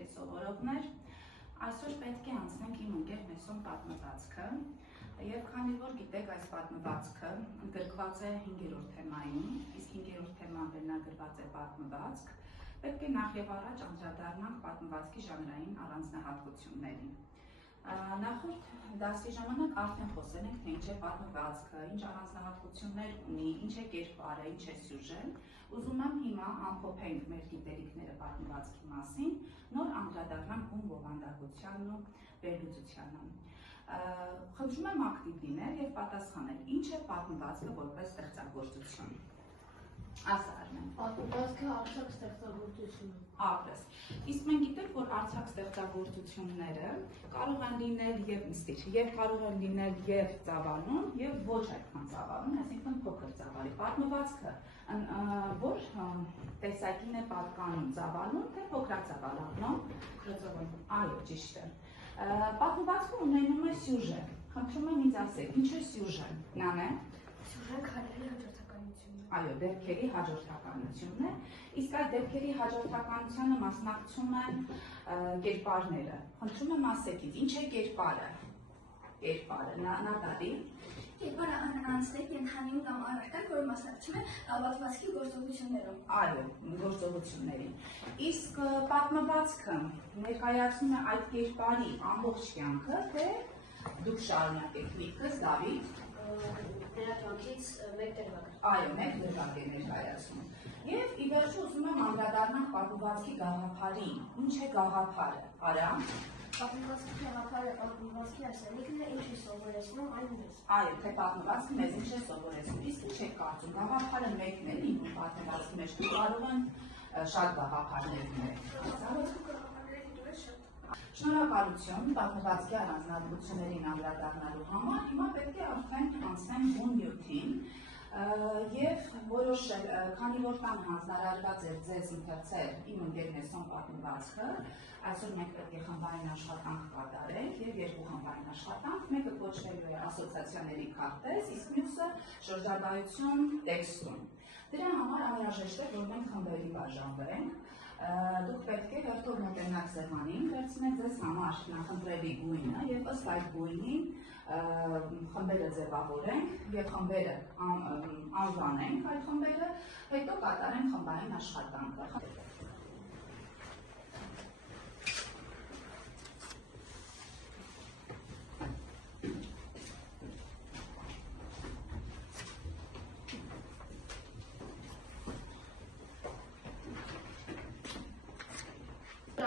սիրելի սովորողներ, այսօր պետք է անցնենք իմ ընկեր Մեսոն պատմվածքը, եւ քանի որ գիտեք, այս պատմվածքը գրկված է 5-րդ թեմային, իսկ 5-րդ թեման վերնագրված է պատմվածք, պետք է նախ եւ առաջ անդրադառնանք պատմվածքի ժանրային առանձնահատկություններին։ Նախորդ դասի ժամանակ արդեն խոսել ենք, թե ինչ է պատմվածքը, ինչ առանձնահատկություններ ունի, ինչ է կերպարը, ինչ է սյուժեն։ Ուզում եմ հիմա ամփոփենք մեր գիտելիքները պատմվածքի մասին, նոր անդրադառնանք ում բովանդակությանն ու վերլուծությանը։ Խնդրում եմ ակտիվ լինել եւ պատասխանել, ինչ է պատմվածքը որպես ստեղծագործություն։ Ասա Արմեն։ Պատմվածքը արձակ ստեղծագործություն է։ Ապրես։ Իսկ մենք գիտենք, որ արձակ ստեղծագործությունները կարող են լինել եւ նստիչ, եւ կարող են լինել եւ ծավալուն, եւ ոչ այդքան ծավալուն, այսինքն փոքր ծավալի։ Պատմվածքը որ տեսակին է պատկանում ծավալուն, թե փոքրածավալուն, փոքրածավալուն։ Այո, ճիշտ է։ Պատմվածքը ունենում է սյուժե։ Խնդրում եմ ինձ ասեք, ինչ է սյուժեն։ Նանե։ Սյուժեն քայլերի հաջորդականությունն է։ Այո, դեպքերի հաջորդականությունն է, իսկ այդ դեպքերի հաջորդականությանը մասնակցում են կերպարները։ Խնդրում եմ ասեք ինձ, ինչ է կերպարը։ Կերպարը, Նատալի։ Կերպարը անձն է, կենդանին կամ առարկան, որը մասնակցում է պատմվածքի գործողություններում։ Այո, գործողություններին։ Իսկ պատմվածքը ներկայացնում է այդ կերպարի ամբողջ կյանքը, թե դուք շարունակեք միտքս, Դավիթ։ Նրա կյանքից մեկ դրվագ։ Այո, մեկ դրվագ է ներկայացնում։ Եվ ի վերջո ուզում եմ անդրադառնալ պատմվածքի գաղափարին։ Ինչ է գաղափարը, Արամ։ Պատմվածքի գաղափարը պատմվածքի ասելիքն է, ինչ է սովորեցնում այն մեզ։ Այո, թե պատմվածքը մեզ ինչ է սովորեցնում, իսկ ինչ եք կարծում, գաղափարը մեկն է, ինչ պատմվածքի մեջ կարող են շատ գաղափարներ ունել։ Շնորհակալություն պատմվածքի առանձնահատկություններին անդրադառնալու համար, հիմա պետք է արդեն անցնենք բուն նյութին եւ որոշել, քանի որ կան հանձնարարված է ձեզ ընթերցել իմ ընկեր Մեսոն պատմվածքը, այսօր մենք պետք է խմբային աշխատանք կատարենք եւ երկու խմբային աշխատանք, մեկը կոչվելու է ասոցիացիաների քարտեզ, իսկ մյուսը շրջագայություն տեքստում։ Դրա համար անհրաժեշտ է, որ մենք խմբերի բաժանվենք։ Դուք պետք է հերթով մոտենաք սեղանին, վերցնեք ձեզ համար նախընտրելի գույնը եւ ըստ այդ գույնի խմբերը ձևավորենք եւ խմբերը անվանենք այդ խմբերը, հետո կատարենք խմբային աշխատանքը։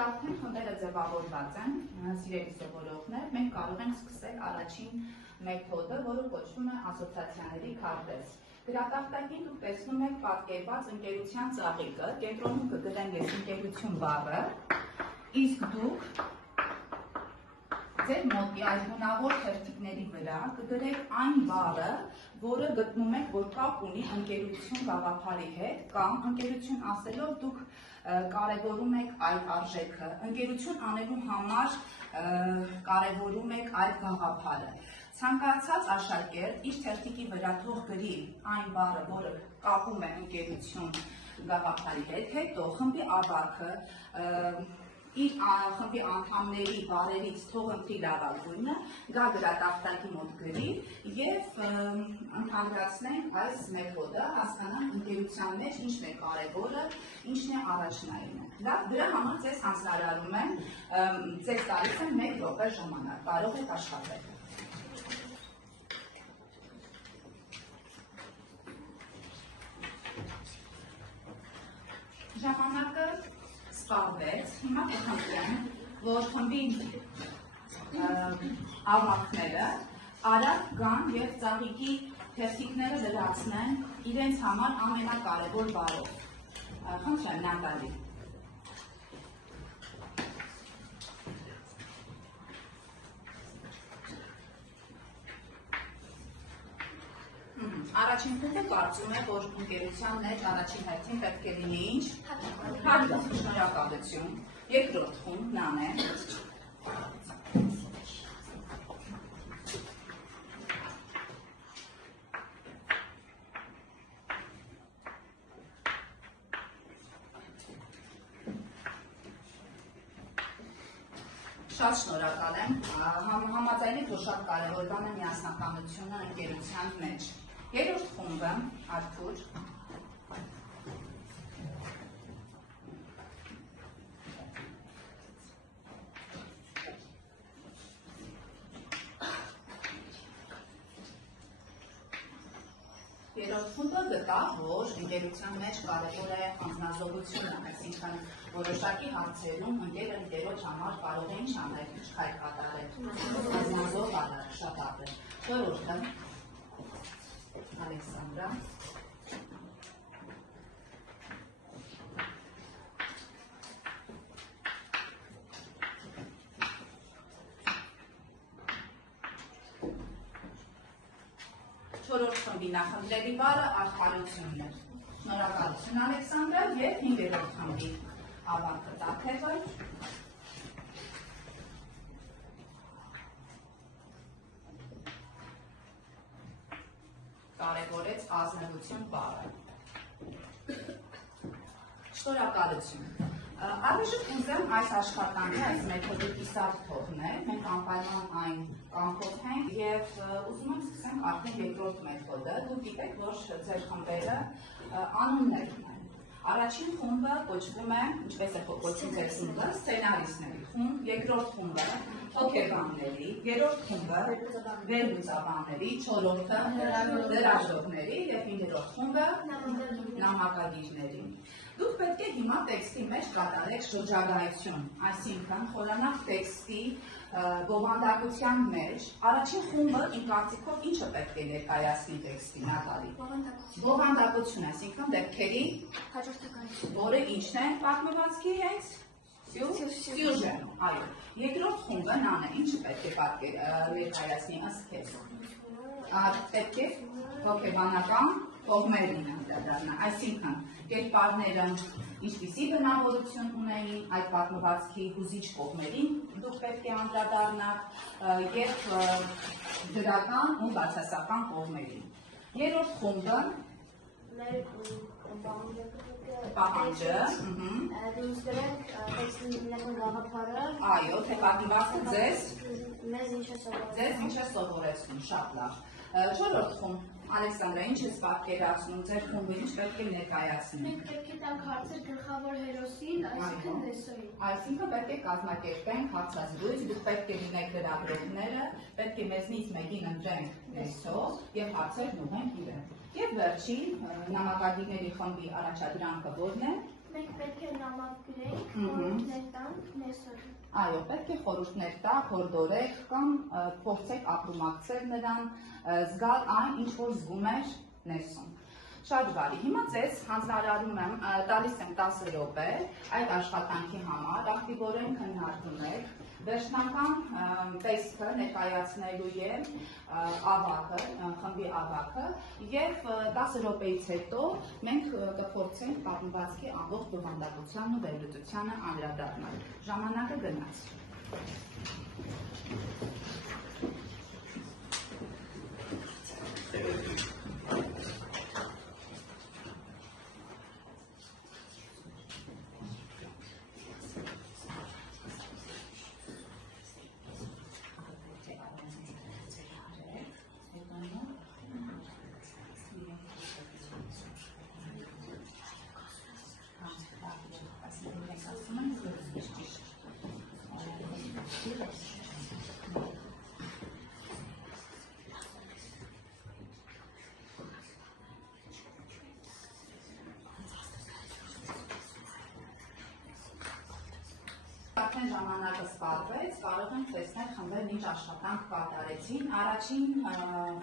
Արդեն խմբերը ձևավորված են, սիրելի սովորողներ, մենք կարող ենք սկսել առաջին մեթոդը, որը կոչվում է ասոցիացիաների քարտեզ։ Գրատախտակին դուք տեսնում եք պատկերված ընկերության ծաղիկը, կենտրոնում կգրեմ ես ընկերություն բառը, իսկ դուք ձեր մոտի այս գունավոր թերթիկների վրա կգրեք այն բառը, որը գտնում եք, որ կապ ունի ընկերություն գաղափարի հետ, կամ ընկերություն ասելով դուք կարևորում եք այդ արժեքը, ընկերություն անելու համար կարևորում եք այդ գաղափարը։ Ցանկացած աշակերտ իր թերթիկի վրա թող գրի այն բառը, որը կապում է ընկերություն գաղափարի հետ, հետո խմբի ավագը իր խմբի անդամների բառերից թող ընտրի լավագույնը, գա գրատախտակի մոտ գրի եւ ընդհանրացնենք այս մեթոդը, հասկանանք ընկերության մեջ ինչն է կարևորը, ինչն է առաջնայինը։ Դրա համար ձեզ հանձնարարում եմ, ձեզ տալիս եմ 1 րոպե ժամանակ, կարող եք աշխատել։ Ժամանակը սպառվեց, հիմա կխնդրեմ, որ խմբի ավագները արագ գան եւ ծաղիկի թերթիկները լրացնեն իրենց համար ամենակարևոր բառով։ Խնդրեմ, Նատալի։ Առաջին փուլը կարծում է, որ ընկերության մեջ առաջին հերթին պետք է լինի ինչ։ Հարգանք, շնորհակալություն։ Երկրորդ խումբ Նանե։ Շատ շնորհակալ եմ, համաձայնեք, որ շատ կարևոր բան է միասնականությունը ընկերության մեջ։ Երրորդ խումբը, Արթուր։ Երրորդ խումբը գտավ, որ ընկերության մեջ կարևոր է անձնազոհությունը, այսինքն որոշակի հարցերում ընկերը ընկերոջ համար կարող է ինչ անել, ինչ քայլ կատարել, անձնազոհ շատ ապրել։ Չորրորդը, Ալեքսանդրա։ Չորրորդ խմբի նախընտրելի բառը արդարությունն է։ Շնորհակալություն Ալեքսանդրա եւ հինգերորդ խմբի ավարտը Տաթևը։ Կարևորեց ազնվություն բառը։ Շնորհակալություն։ Առայժմ ուզեմ այս աշխատանքը, այս մեթոդի կիսատ թողնել, մենք անպայման այն կամփոփենք եւ ուզում եմ սկսենք արդեն երկրորդ մեթոդը։ Դուք գիտեք, որ ձեր խմբերը անուններ ունեն։ Առաջին խումբը կոչվում է, ինչպես է կոչվում ձեր խումբը, սցենարիստների խումբ, երկրորդ խումբը հոգեբանների, երրորդ խումբը վերլուծաբանների, չորրորդը լրագրողների եւ հինգերորդ խումբը նամակագիրների։ Դուք պետք է հիմա տեքստի մեջ կատարեք շրջագայություն, այսինքն խորանաք տեքստի բովանդակության մեջ, առաջին խումբը իմ կարծիքով ինչը պետք է ներկայացնի տեքստի, Նատալի։ Բովանդակություն, այսինքն դեպքերի որը ինչն է պատմվածքի հենց սյուժեն, այո։ Երկրորդ խումբը նան է, ինչը պետք է ներկայացնի ըստ քեզ։ Պետք է հոգեբանական կողմերին անդրադառնա, այսինքն կերպարները ինչպիսի բնավորություն ունեին, այդ պատմվածքի հուզիչ կողմերին դուք պետք է անդրադառնաք եւ դրական ու բացասական կողմերին։ Երրորդ խումբը պահանջը, այո, թե պատմվածքը ձեզ ինչ է սովորեցնում, շատ լավ։ Չորրորդ խումբ, Ալեքսանդրա, ինչ ես պատկերացնում, ձեր խումբը ինչ պետք է ներկայացնի։ Մենք պետք է տանք հարցեր գլխավոր հերոսին, այսինքն Նեսոյին։ Այսինքն պետք է կազմակերպենք հարցազրույց, դուք պետք է լինեք լրագրողները, պետք է մեզնից մեկին ընտրենք Նեսո եւ հարցերն ուղենք իրեն։ Եվ վերջին նամակագիրների խմբի առաջադրանքը ո՞րն է։ Մենք պետք է նամակ գրենք, խորհուրդներ տանք Նեսոյին։ Այո, պետք է խորհուրդներ տաք, հորդորեք կամ փորձեք ապրումակցել նրան, զգալ այն, ինչ որ զգում էր Նեսոն։ Շատ բարի, հիմա ձեզ հանձնարարում եմ, տալիս եմ 10 րոպե այդ աշխատանքի համար, ակտիվորեն քննարկում եք, վերջնական տեսքը ներկայացնելու է ավակը, խմբի ավակը եւ 10 րոպեից հետո մենք կփորձենք պատմվածքի ամբողջ բովանդակությանն ու վերլուծությանը անդրադառնալ։ Ժամանակը գնաց։ Արդեն ժամանակը սպառվեց, կարող ենք տեսնել խմբերն ինչ աշխատանք կատարեցին։ Առաջին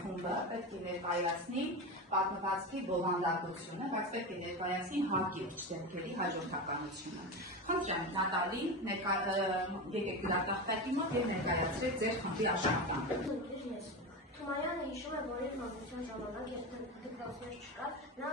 խումբը պետք է ներկայացնի պատմվածքի բովանդակությունը, բայց պետք է ներկայացնի հակիրճ դեպքերի հաջորդականությունը։ Խնդրեմ, Նատալի, եկեք գրատախտակի մոտ եւ ներկայացրեք ձեր խմբի աշխատանքը։ Թումանյանը հիշում է, որ իր մանկության ժամանակ, երբ դպրոցներ չկար, նա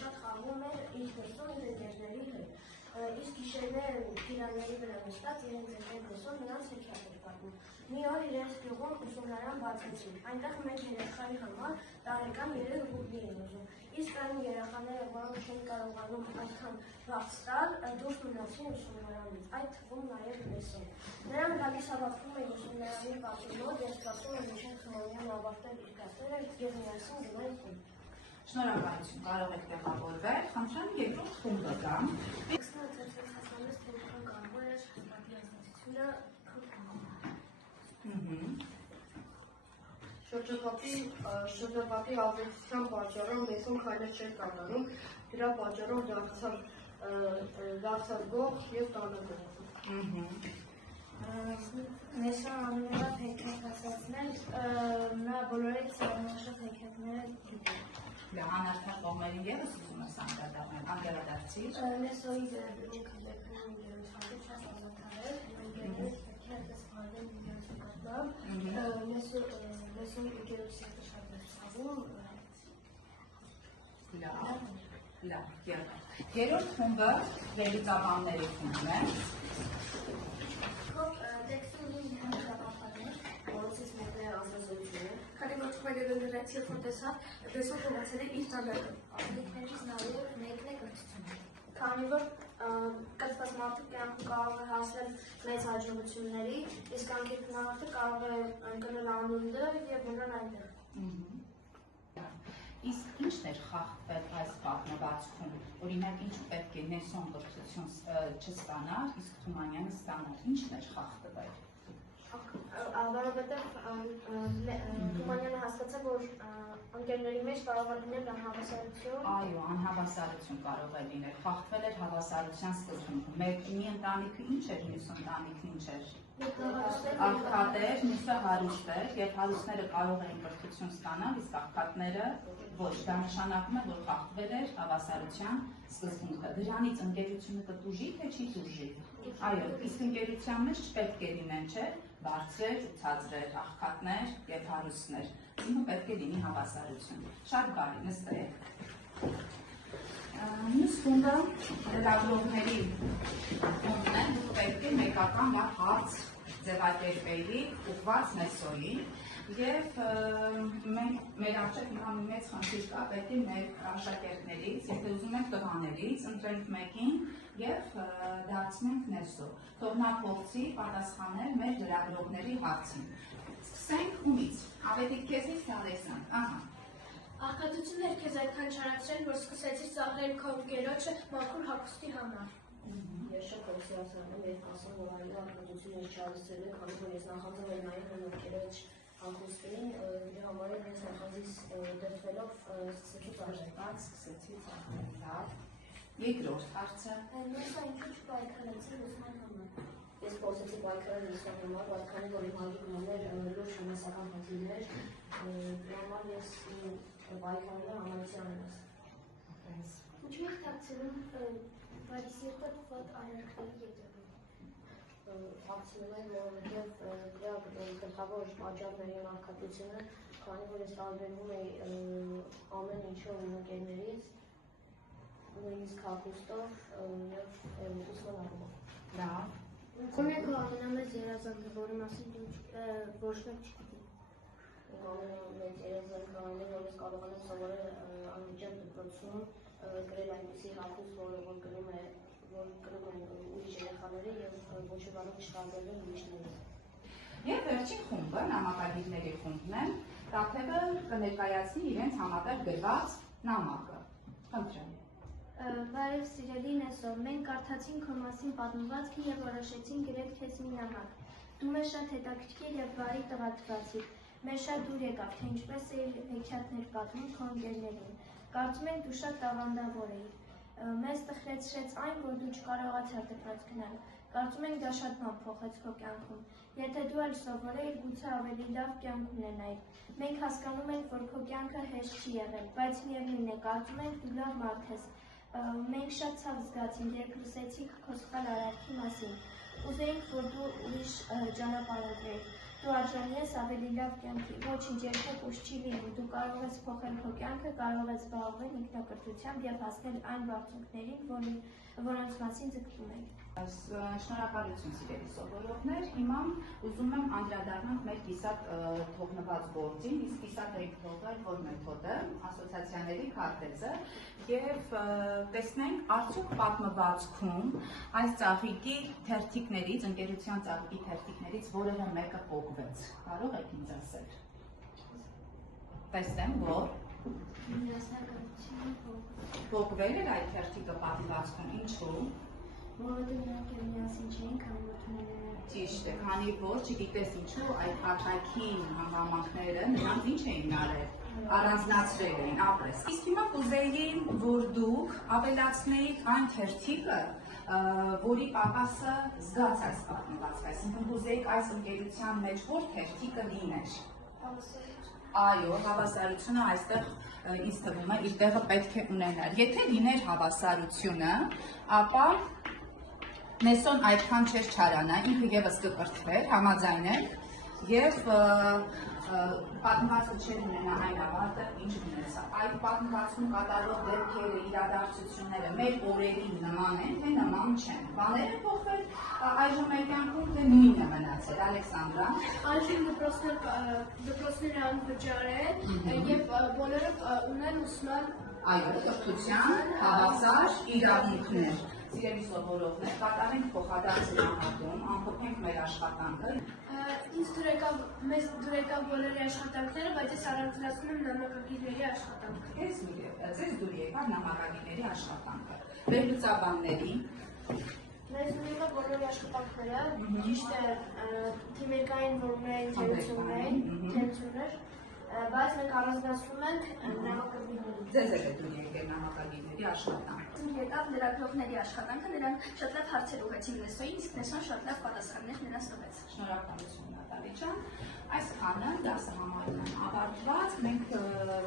շատ խաղում էր իր դրսում իր ընկերների հետ։ իսկ գիշերները դիրանների վրա նստած իրենց ընկեր լսում նրանց հեքիաթ էր պատմում։ Մի օր իրենց գյուղում ուսումնարան բացեցին։ Այնտեղ մեկ երեխայի համար տարեկան 3 ռուբլի էին ուզում։ Իսկ այն երեխաները, որոնք չէին կարողանում այդքան բաց տալ, դուրս մնացին ուսումնարանից, այդ թվում նաև Լեսին։ Նրանք գալիս հավաքվում էին ուսումնարանի պատի մոտ և սպասում էին մինչև Թումանյանը ավարտել իր դասերը և միասին գնային տուն։ Շնորհակալություն, կարող եք տեղավորվել, խնդրեմ երկրորդ խումբը գամ։ Հասկանալիս թե ինչքան կարևոր է հաստատի ազդեցությունը Շրջապատի ազդեցության պատճառով Մեսուն քայլեր չէր կատարում, դրա պատճառով դարձավ գող և տանագող։ Մեսուն ամենալավ հեքիաթ ասացնել, նա բոլորից ամենաշատ հեքիաթները գիտի։ Անարդար կողմերին ևս ուզում ես անդրադարձիր։ Մեսոյի վերաբերյալ քվեքն ինգերության շատ ազատարել, ինգերից հեքիաթը սպարել ինգերության կատմամբ, Մեսոյի ինգերությունը շատ էր ցավում։ Լավ, երրորդ խումբը վերլուծաբանների խումբն է։ Տեքստում ունի գաղափարներ, որոնցից մեկն է ազդեցությունը։ Քանի որ Թումանյանը նրանց երբ որ տեսավ, դեսով փոխացել է իր տանակը։ Աղջիկներից նաև մեկն է կրթությունը։ Քանի որ կրթված մարդու կյանքում կարող է հասնել մեծ հաջողությունների, իսկ անկեղծ մարդը կարող է ընկնել անունդը եւ մնալ այնտեղ։ Իսկ ինչն էր խախտվել այս պատմվածքում, օրինակ ինչու պետք է Նեսոն կրթություն չստանար, իսկ Թումանյանը ստանար, ինչն էր խախտվել։ Որովհետև Թումանյանը հասկացավ, որ ընկերների մեջ կարող է լինել անհավասարություն։ Այո, անհավասարություն կարող է լինել, խախտվել էր հավասարության սկզբունքը։ Մի ընտանիքը ինչ էր, մյուս ընտանիքն ինչ էր։ Աղքատեր, մյուսը հարուստ էր, եւ հարուստները կարող էին կրթություն ստանալ, իսկ աղքատները ոչ, դա նշանակում է, որ խախտվել էր հավասարության սկզբունքը։ Դրանից ընկերությունը կտուժի, թե չի տուժի։ Այո, իսկ ընկերության մեջ չպետք է լինեն, չէ՞, բարձրեր, ցածրեր, աղքատներ եւ հարուստներ։ Ինքը պետք է լինի հավասարություն։ Շատ բարի, նստեք։ Մյուս խումբը լրագրողների խումբն է, դուք պետք է մեկական հարց ձևակերպելի ուղղված Նեսոյին եւ մեր առջեւ մի մեծ խնդիր կա, պետք է մեր աշակերտներից, եթե ուզում եք տղաներից, ընտրենք մեկին եւ դարձնենք Նեսո։ Թող նա փորձի պատասխանել մեր լրագրողների հարցին։ Սկսենք ումից։ Ավետիք քեզից Ալեքսան։ Ահա։ Աղքատությունն էր քեզ այդքան չարացրել, որ սկսեցիր ծաղրել քո ընկերոջը մաքուր հագուստի համար։ Ես շատ կոնսիացիան եմ եւ ասում, որ այլ աղքատությունը չարացրել է, քանի որ ես նախանձում եմ նաեւ ընկերոջ հագուստին, դրա համար ես նախանձից դրդվելով սկսեցի ծաղրել։ Լավ։ Երկրորդ հարցը։ Նեսա ինչու չպայքարեցի ուսման համար։ Ես փորձեցի պայքարել ուսման համար, բայց քանի որ իմ հաջողությունն էր լուրջ ֆինանսական խնդիրներ, դրա համար ես պայքարել եմ համալսարանում ես։ Ինչու եք թաքցնում բարիսիրտը վատ արարքների եզրին։ Թաքցնում եմ, որովհետև դրա գլխավոր պատճառն է աղքատությունը, քանի որ ես տարբերվում էի ամեն ինչով իմ ընկերներից, նույնիսկ հագուստով և ուսման առումով։ Լավ։ Ում է քո ամենամեծ երազանքը, որի մասին ոչ մեկ չգիտի։ Իմ ամենամեծ երազանքը այն է, որ ես կարողանամ սովորել անվիճան դպրոցում, գրել այնպիսի հագուստ, որ կրում են ուրիշ երեխաները և ոչ բանով չտարբերվել ուրիշներից։ Եվ վերջին խումբը, նամակագիրների խումբն է, Տաթևը կներկայացնի իրենց համատեղ գրված նամակը։ Խնդրեմ։ Բարև սիրելի Նեսո, մենք կարդացինք քո մասին պատմվածքը և որոշեցինք գրել քեզ մի նամակ։ Դու մեզ շատ հետաքրքիր և բարի տղա թվացիր։ Մեզ շատ դուր եկավ, թե ինչպես էիր հեքիաթներ պատմում քո ընկերներին։ Կարծում ենք դու շատ տաղանդավոր էիր։ Մեզ տխրեցրեց այն, որ դու չկարողացար դպրոց գնալ։ Կարծում ենք դա շատ բան փոխեց քո կյանքում։ Եթե դու էլ սովորեիր, գուցե ավելի լավ կյանք ունենայիր։ Մենք հասկանում ենք, որ քո կյանքը հեշտ չի եղել, բայց միևնույն է, կարծում ենք դու լավ մարդ ես։ Մենք շատ ցավ զգացինք, երբ լսեցինք քո սխալ արարքի մասին։ Ուզեինք, որ դու ուրիշ ճանապարհ ընտրեիր։ Դու արժանի ես ավելի լավ կյանքի, ոչինչ երբեք ուշ չի լինի, դու կարող ես փոխել քո կյանքը, կարող ես զբաղվել ինքնակրթությամբ և հասնել այն բարձունքներին, որոնց մասին ձգտում ենք։ Շնորհակալություն սիրելի սովորողներ, հիմա ուզում եմ անդրադառնանք մեր կիսատ թողնված գործին, իսկ կիսատ ենք թողել որ մեթոդը, ասոցիացիաների քարտեզը և տեսնենք արդյոք պատմվածքում այս ծաղիկի թերթիկներից, ընկերության ծաղիկի թերթիկներից որևէ մեկը պոկվեց, կարող եք ինձ ասել։ Տեսնեմ, որ պոկվել էր այդ թերթիկը պատմվածքում, ինչու։ Որովհետև նրանք էլ միասին չէին համոթունել։ Ճիշտ է, քանի որ չգիտես ինչու այդ արտաքին հանգամանքները նրանք ինչ էին արել, առանձնացրել էին, ապրես։ Իսկ հիմա կուզեի, որ դուք ավելացնեիք այն թերթիկը, որի պակասը զգաց այս պատմվածքը, այսինքն կուզեիք այս ընկերության մեջ որ թերթիկը լիներ։ Այո, հավասարությունը այստեղ ինձ թվում է իր տեղը պետք է ունենար։ Եթե լիներ հավասարությունը, ապա Նեսոն այդքան չէր չարանա, ինքը ևս կկրթվեր, համաձայն եք, և պատմվածքը չէր ունենա այն ավարտը, ինչ ունեցավ։ Այդ պատմվածքում կատարվող դեպքերը, իրադարձությունները մեր օրերին նման են, թե նման չեն։ Բաներ են փոխվել այժմ մեր կյանքում, թե նույնն է մնացել, Ալեքսանդրա։ Այժմ դպրոցները անվճար են և բոլորը ունեն ուսման Այո, կրթության հավասար իրավունքներ։ Սիրելի սովորողներ, կատարենք փոխադարձ գնահատում, ամփոփենք մեր աշխատանքը։ Մեզ դուր եկավ բոլորի աշխատանքները, բայց ես առանձնացնում եմ նամակագիրների աշխատանքը։ Ձեզ դուր եկավ նամակագիրների աշխատանքը։ Վերլուծաբանների։ Մեզ դուր եկավ բոլորի աշխատանքները, ճիշտ է թիմերկային, որ ունեն թերություններ, բայց մենք առանձնացնում ենք նամակագիրների։ Ձեզ է դուր եկել նամակագիրների աշխատանքը։ Եկավ լրագրողների աշխատանքը, նրանք շատ լավ հարցեր ուղղեցին Նեսոյին, իսկ Նեսոն շատ լավ պատասխաններ նրանց տվեց։ Շնորհակալություն Նատալի ջան։ Այսքանը դասը համարում եմ ավարտված, մենք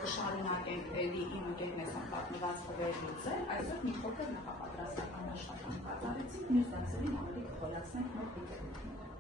կշարունակենք էլի իմ ընկեր Նեսոն պատմվածքը վերլուծել, այսօր մի փոքր նախապատրաստական աշխատանք կատարեցինք, մյուս դասերին ավելի կխորացնենք մեր դիտելիքները։